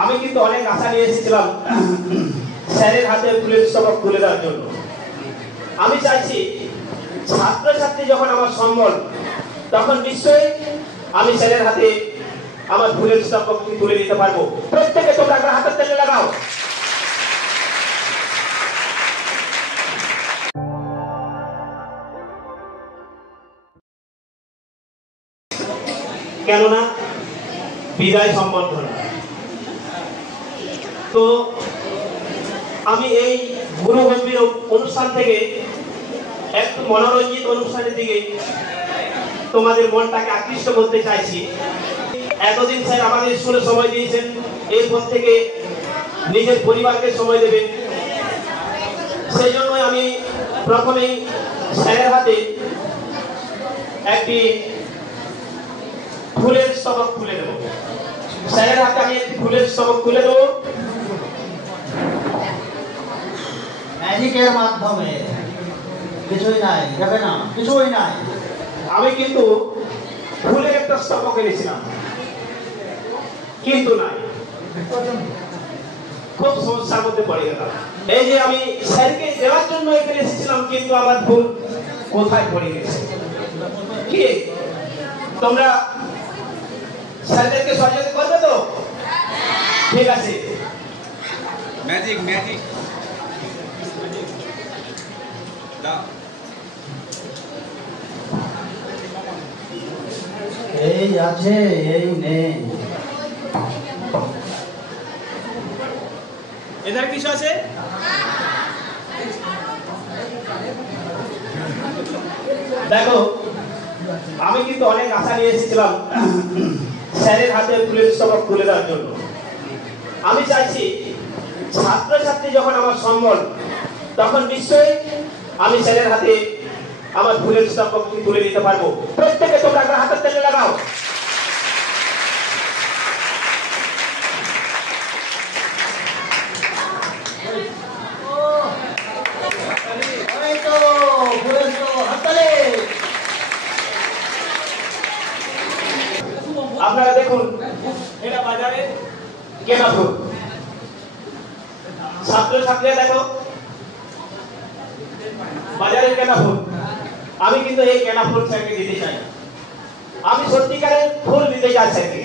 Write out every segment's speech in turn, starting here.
আমি কিন্তু অনেক আশা নিয়ে এসেছিলাম স্যারের হাতে ফুলের স্তবক তুলে দেওয়ার জন্য। আমি চাইছি ছাত্রছাত্রী যখন আমার সম্বল, তখন নিশ্চয়ই আমি স্যারের হাতে আমার ফুলের স্তবক তুলে দিতে পারবো। প্রত্যেকে তোমরা একটা হাতের তালি লাগাও। কেননা বিদায় সম্বর্ধনা। তো আমি এই গুরু গম্ভীর অনুষ্ঠান থেকে একটু মনোরঞ্জিত অনুষ্ঠানের দিকে তোমাদের মনটাকে আকৃষ্ট করতে চাইছি। এতদিন স্যার আমাদের স্কুলে সময় দিয়েছেন, এরপর থেকে নিজের পরিবারকে সময় দেবেন। সেই জন্যই আমি প্রথমেই স্যারের হাতে একটি ফুলের স্তবক তুলে দেবো। স্যারের হাতে আমি একটি ফুলের স্তবক তুলে দেবো ম্যাজিকের মাধ্যমে। কিছুই নাই, যাবে না, কিছুই নাই। আমি কিন্তু ফুলের একটা স্তবক এনেছিলাম, কিন্তু নাই, খুব সমস্যার মধ্যে পড়ে গেলাম। এই যে আমি স্যারকে দেওয়ার জন্য এখানে এসেছিলাম, কিন্তু আমার ফুল কোথায় পড়ে গেছে? কি তোমরা স্যারদেরকে সহযোগিতা করবে তো? ঠিক আছে। ম্যাজিক ম্যাজিক এই আছে, এই নেই। এদের কিছু আছে? দেখো, আমি কিন্তু অনেক আশা নিয়ে এসেছিলাম স্যারের হাতে ফুলের স্তবক তুলে দেওয়ার জন্য। আমি চাইছি ছাত্রছাত্রী যখন আমার সম্বল, তখন নিশ্চয়ই আমি স্যারের হাতে আমার ফুলের স্তবক তুলে দিতে পারবো। প্রত্যেকে তোমরা একটা হাতের তালি লাগাও। আপনারা দেখুন, এটা বাজারে কেনা ফুল। ছাত্রছাত্রীরা দেখো, বাজারে কেনা ফুল। আমি কিন্তু এই কেনা ফুল স্যারকে দিতে চাই। আমি সত্যিকারের ফুল দিতে চাই স্যারকে।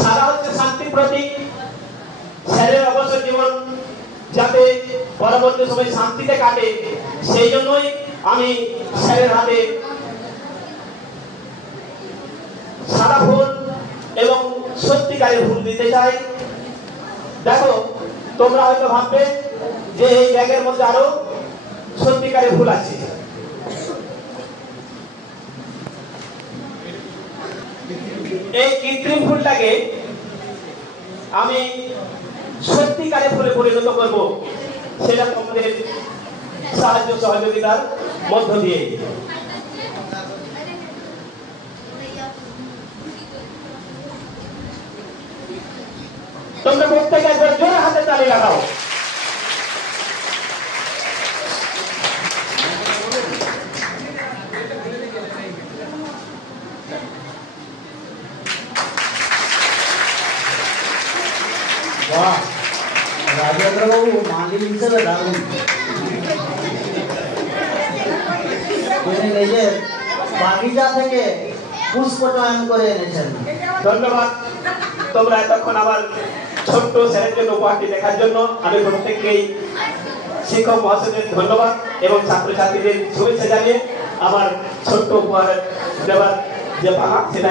সাদা হচ্ছে শান্তির প্রতীক। স্যারের অবসর জীবন যাতে পরবর্তী সময় শান্তিতে কাটে, সেই জন্যই আমি স্যারের হাতে সাদা ফুল এবং সত্যিকারের ফুল দিতে চাই। দেখো, তোমরা হয়তো ভাববে যে এই ব্যাগের মধ্যে আরো সত্যিকারের ফুল আছে। এই কৃত্রিম ফুলটাকে আমি সত্যিকারের ফুলে পরিণত করব, সেটা তোমাদের সাহায্য সহযোগিতার মধ্য দিয়ে। তোমরা প্রত্যেকে একবার জোরে হাতে তালি লাগাও। বাহ, রাজেন্দ্র বাবু মালিক হিসেবে দারুণ। তিনি নিজের বাগিচা থেকে পুষ্প চয়ন করে এনেছেন। ধন্যবাদ। তোমরা এতক্ষণ আমার ছোট্ট স্যারের জন্য উপহারটি দেখার জন্য আমি প্রত্যেককেই শিক্ষক মহাশয়দের ধন্যবাদ এবং ছাত্রছাত্রীদের শুভেচ্ছা জানিয়ে আমার ছোট্ট উপহার দেওয়ার যে পালা সেটা